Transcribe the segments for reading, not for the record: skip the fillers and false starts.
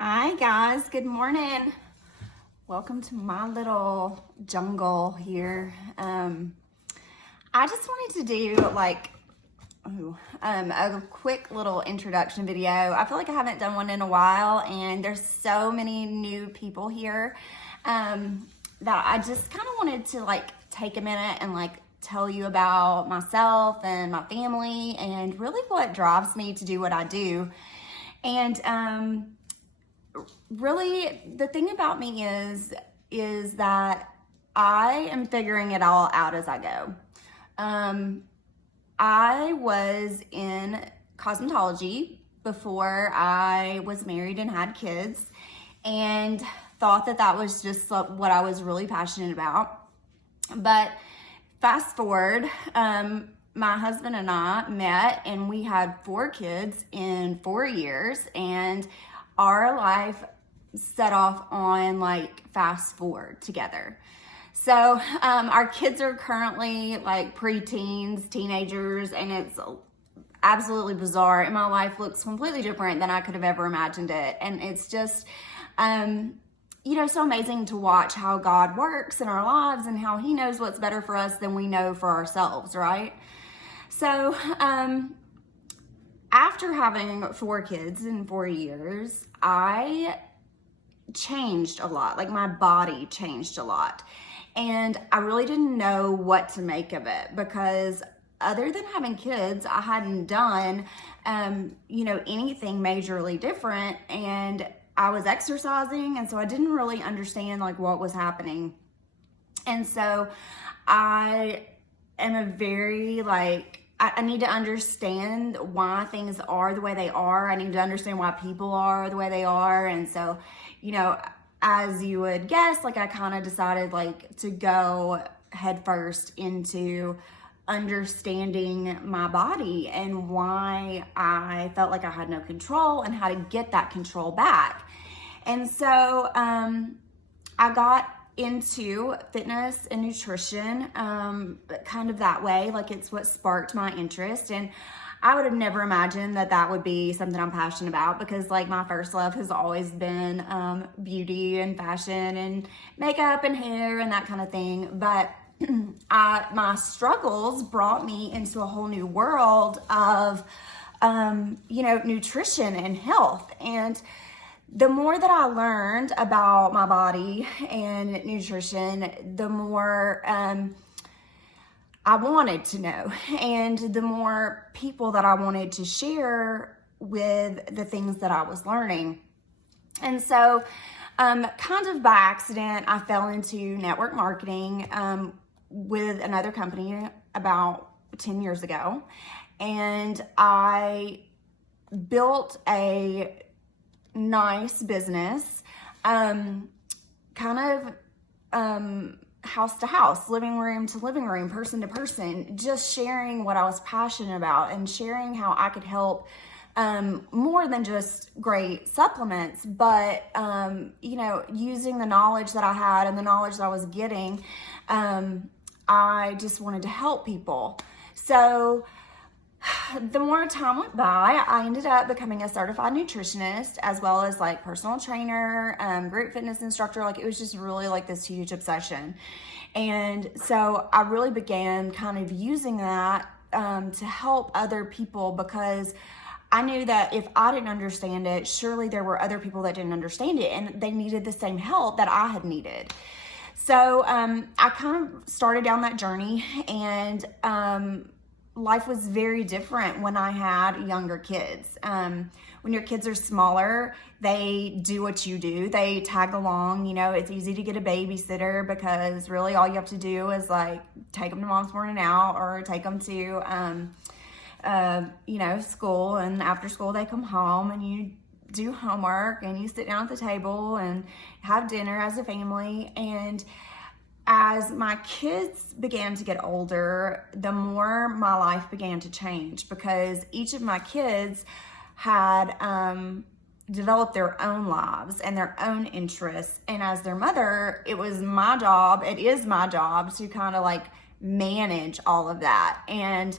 Hi guys, good morning. Welcome to my little jungle here. I just wanted to do a quick little introduction video. I feel like I haven't done one in a while, and there's so many new people here that I just kind of wanted to take a minute and tell you about myself and my family and really what drives me to do what I do. And really the thing about me is that I am figuring it all out as I go. I was in cosmetology before I was married and had kids, and thought that was just what I was really passionate about. But fast forward, my husband and I met and we had 4 kids in 4 years, and our life set off on fast forward together. So our kids are currently preteens, teenagers, and it's absolutely bizarre. And my life looks completely different than I could have ever imagined it. And it's just, so amazing to watch how God works in our lives and how He knows what's better for us than we know for ourselves, right? So after having 4 kids in 4 years, I changed a lot. My body changed a lot. And I really didn't know what to make of it, because other than having kids, I hadn't done, anything majorly different. And I was exercising, and so I didn't really understand what was happening. And so I am a very I need to understand why things are the way they are. I need to understand why people are the way they are. And so, as you would guess, I kind of decided to go headfirst into understanding my body and why I felt like I had no control and how to get that control back. And so I got into fitness and nutrition kind of that way. It's what sparked my interest. And I would have never imagined that would be something I'm passionate about, because my first love has always been beauty and fashion and makeup and hair and that kind of thing. But my struggles brought me into a whole new world of nutrition and health. And the more that I learned about my body and nutrition, the more I wanted to know, and the more people that I wanted to share with the things that I was learning. And so kind of by accident, I fell into network marketing with another company about 10 years ago. And I built a nice business, kind of house to house, living room to living room, person to person, just sharing what I was passionate about and sharing how I could help more than just great supplements, but using the knowledge that I had and the knowledge that I was getting, I just wanted to help people. So the more time went by, I ended up becoming a certified nutritionist, as well as personal trainer, group fitness instructor. It was just really this huge obsession. And so I really began kind of using that to help other people, because I knew that if I didn't understand it, surely there were other people that didn't understand it, and they needed the same help that I had needed. So I kind of started down that journey, and life was very different when I had younger kids. When your kids are smaller, they do what you do. They tag along. It's easy to get a babysitter, because really all you have to do is take them to mom's morning out, or take them to, school. And after school, they come home and you do homework and you sit down at the table and have dinner as a family. And as my kids began to get older, the more my life began to change, because each of my kids had developed their own lives and their own interests. And as their mother, it is my job to kind of manage all of that. And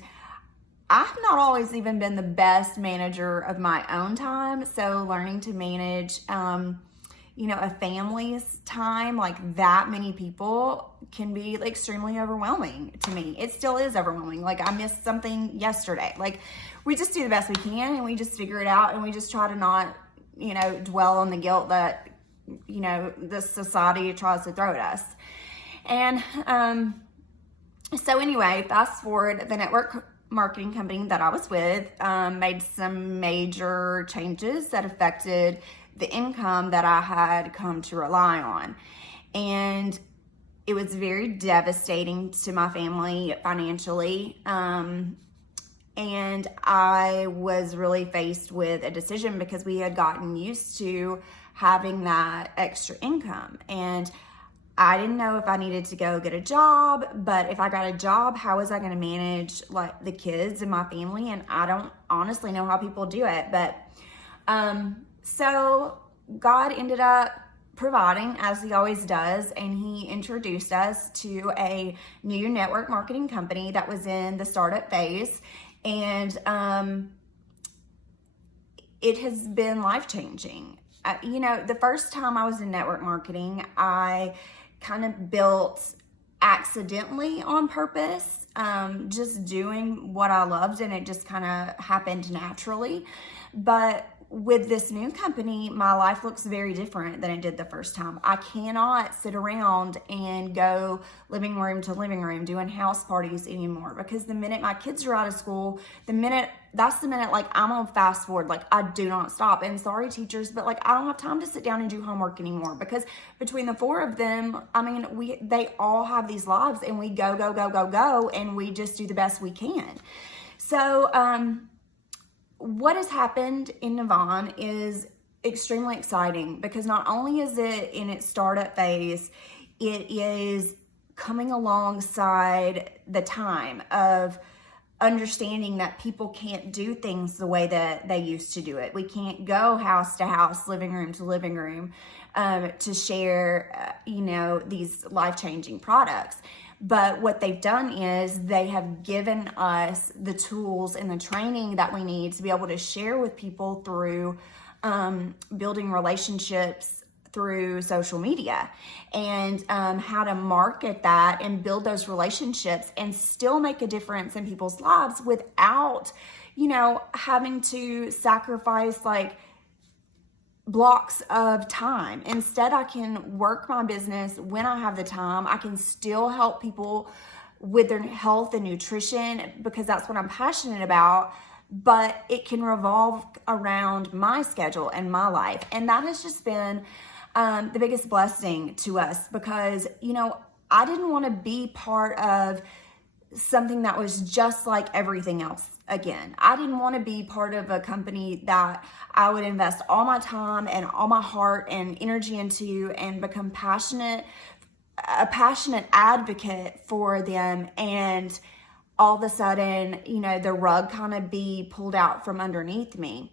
I've not always even been the best manager of my own time. So learning to manage, a family's time, like that many people, can be extremely overwhelming to me. It still is overwhelming. Like, I missed something yesterday. Like, we just do the best we can, and we just figure it out, and we just try to not, dwell on the guilt that, this society tries to throw at us. And so anyway, fast forward, the network marketing company that I was with made some major changes that affected the income that I had come to rely on. And it was very devastating to my family financially. And I was really faced with a decision because we had gotten used to having that extra income. And I didn't know if I needed to go get a job, but if I got a job, how was I going to manage the kids and my family? And I don't honestly know how people do it. But so God ended up providing, as he always does, and he introduced us to a new network marketing company that was in the startup phase. And it has been life-changing. The first time I was in network marketing, I kind of built accidentally on purpose, just doing what I loved, and it just kind of happened naturally. But with this new company, my life looks very different than it did the first time. I cannot sit around and go living room to living room doing house parties anymore, because the minute my kids are out of school, that's the minute I'm on fast forward. I do not stop. And sorry, teachers, but I don't have time to sit down and do homework anymore, because between the four of them, they all have these lives, and we go, and we just do the best we can. So, what has happened in Navon is extremely exciting, because not only is it in its startup phase, it is coming alongside the time of understanding that people can't do things the way that they used to do it. We can't go house to house, living room to living room, to share, these life-changing products. But what they've done is they have given us the tools and the training that we need to be able to share with people through building relationships through social media, and how to market that and build those relationships and still make a difference in people's lives without, having to sacrifice blocks of time. Instead, I can work my business when I have the time. I can still help people with their health and nutrition, because that's what I'm passionate about, but it can revolve around my schedule and my life. And that has just been the biggest blessing to us, because, I didn't want to be part of something that was just like everything else again. I didn't want to be part of a company that I would invest all my time and all my heart and energy into and become a passionate advocate for them, and all of a sudden, the rug kind of be pulled out from underneath me.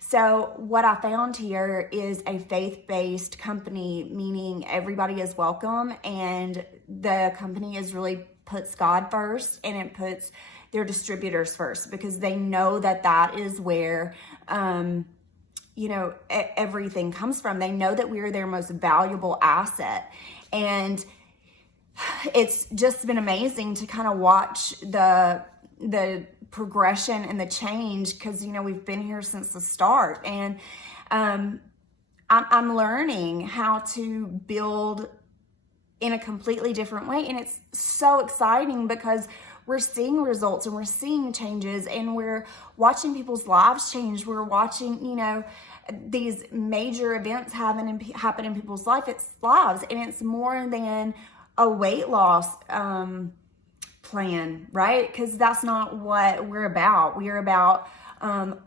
So what I found here is a faith-based company, meaning everybody is welcome, and the company is really puts God first, and it puts their distributors first, because they know that is where, everything comes from. They know that we are their most valuable asset. And it's just been amazing to kind of watch the progression and the change, because, we've been here since the start. And I'm learning how to build in a completely different way. And it's so exciting, because we're seeing results and we're seeing changes, and we're watching people's lives change. We're watching, these major events happen in people's lives, and it's more than a weight loss plan, right? Because that's not what we're about. We are about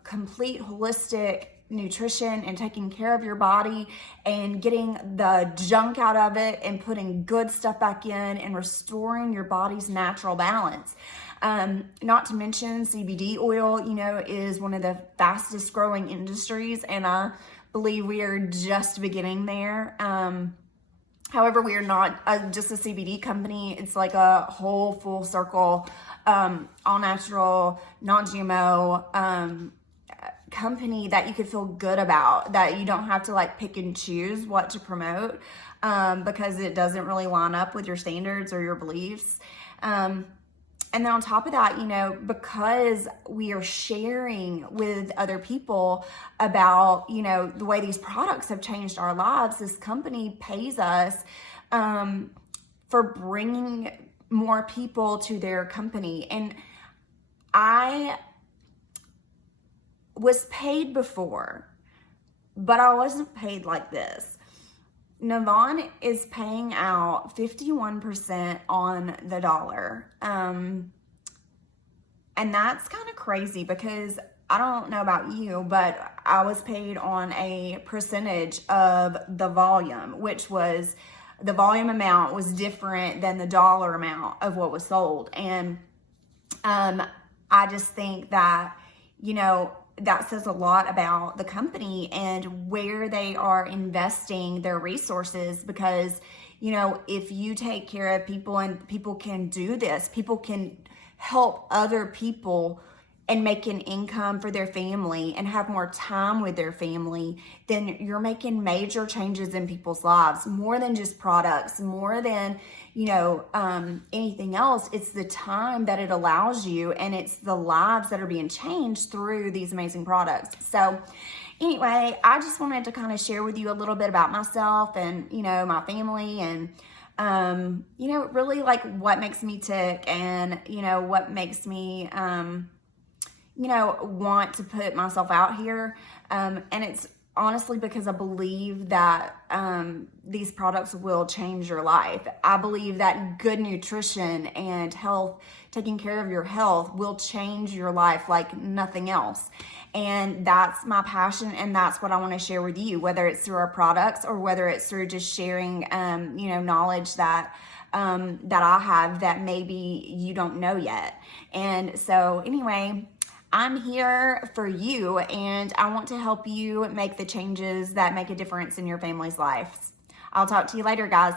complete holistic nutrition and taking care of your body and getting the junk out of it and putting good stuff back in and restoring your body's natural balance. Not to mention CBD oil, is one of the fastest growing industries, and I believe we are just beginning there. However, we are not just a CBD company. It's like a whole full circle, all natural, non-GMO company that you could feel good about, that you don't have to like pick and choose what to promote because it doesn't really line up with your standards or your beliefs. And then on top of that, you know, because we are sharing with other people about, you know, the way these products have changed our lives, this company pays us for bringing more people to their company. And I was paid before, but I wasn't paid like this. Navan is paying out 51% on the dollar. And that's kind of crazy because I don't know about you, but I was paid on a percentage of the volume, which was the volume amount was different than the dollar amount of what was sold. And I just think that, you know, that says a lot about the company and where they are investing their resources, because, you know, if you take care of people and people can do this, people can help other people and make an income for their family and have more time with their family, then you're making major changes in people's lives, more than just products, more than, you know, anything else. It's the time that it allows you, and it's the lives that are being changed through these amazing products. So anyway, I just wanted to kind of share with you a little bit about myself and, you know, my family, and you know, really like what makes me tick, and, you know, what makes me you know, want to put myself out here. And it's honestly because I believe that these products will change your life. I believe that good nutrition and health, taking care of your health, will change your life like nothing else. And that's my passion, and that's what I want to share with you, whether it's through our products or whether it's through just sharing, you know, knowledge that that I have that maybe you don't know yet. And so anyway, I'm here for you, and I want to help you make the changes that make a difference in your family's lives. I'll talk to you later, guys.